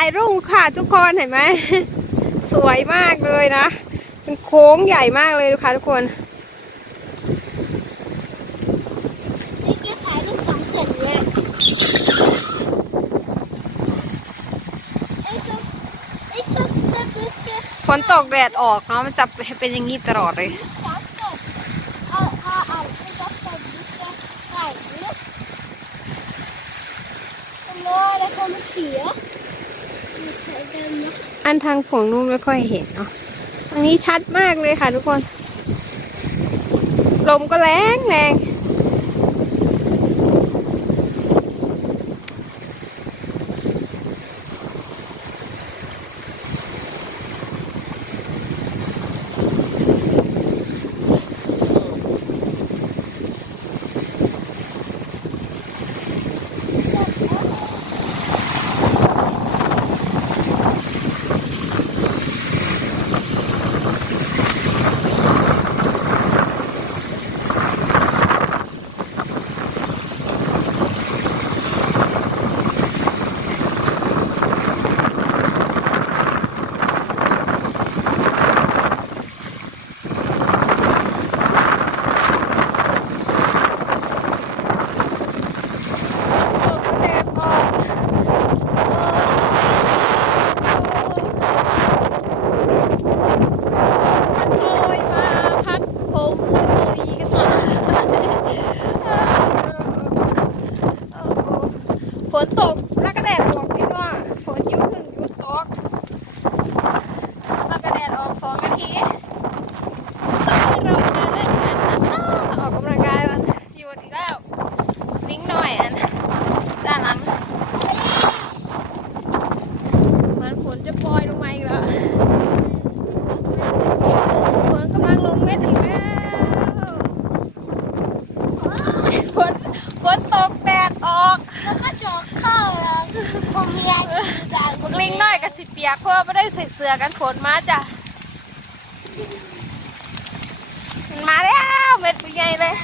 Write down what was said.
ายรุ่งค่ะทุกคนเห็นไหม สวยมากเลยนะเป็นโค้งใหญ่มากเลยค่ะทุกคนนี่แกสายลูกสองเสร็จเลยไอ้ตัวไอ้ตัวสเต็ปลูกแกฝนตกแดดออกเนาะมันจะเป็นอย่างนี้ตลอดเลยจับก่อนเอาเอาเอาไอ้จับก่อนลูกแกใส่ลูกทำไมแล้วก็มาเขีย อันทางฝั่งนู้นไม่ค่อยเห็นเนาะทางนี้ชัดมากเลยค่ะทุกคน ลมก็แรงแรง แดดออกมันโชยมาพัดผมตุยกันหมด ฝนตกแล้วก็แดดออกพี่ว่าฝนยุบหนึ่งยุบตกแล้วก็แดดออกสองนาทีตอนนี้เราเดินเล่นกันนะออกกำลังกายมันอยู่อีกแล้วลิงหน่อยอันด้านหลังเหมือนฝนจะปล่อยลงมาอีกแล้วฝนกำลังลงเม็ดอีกแล้วฝนฝนตกแดดออก แล้วก็จอกเข้าแล้วผมมีอาชีพจากบักลิงน้อยกับสิเปียกเพราะว่าไม่ได้ใส่เสื้อกันฝนมาจ้ะมันมาแล้วเม็ดเป็นไงเลย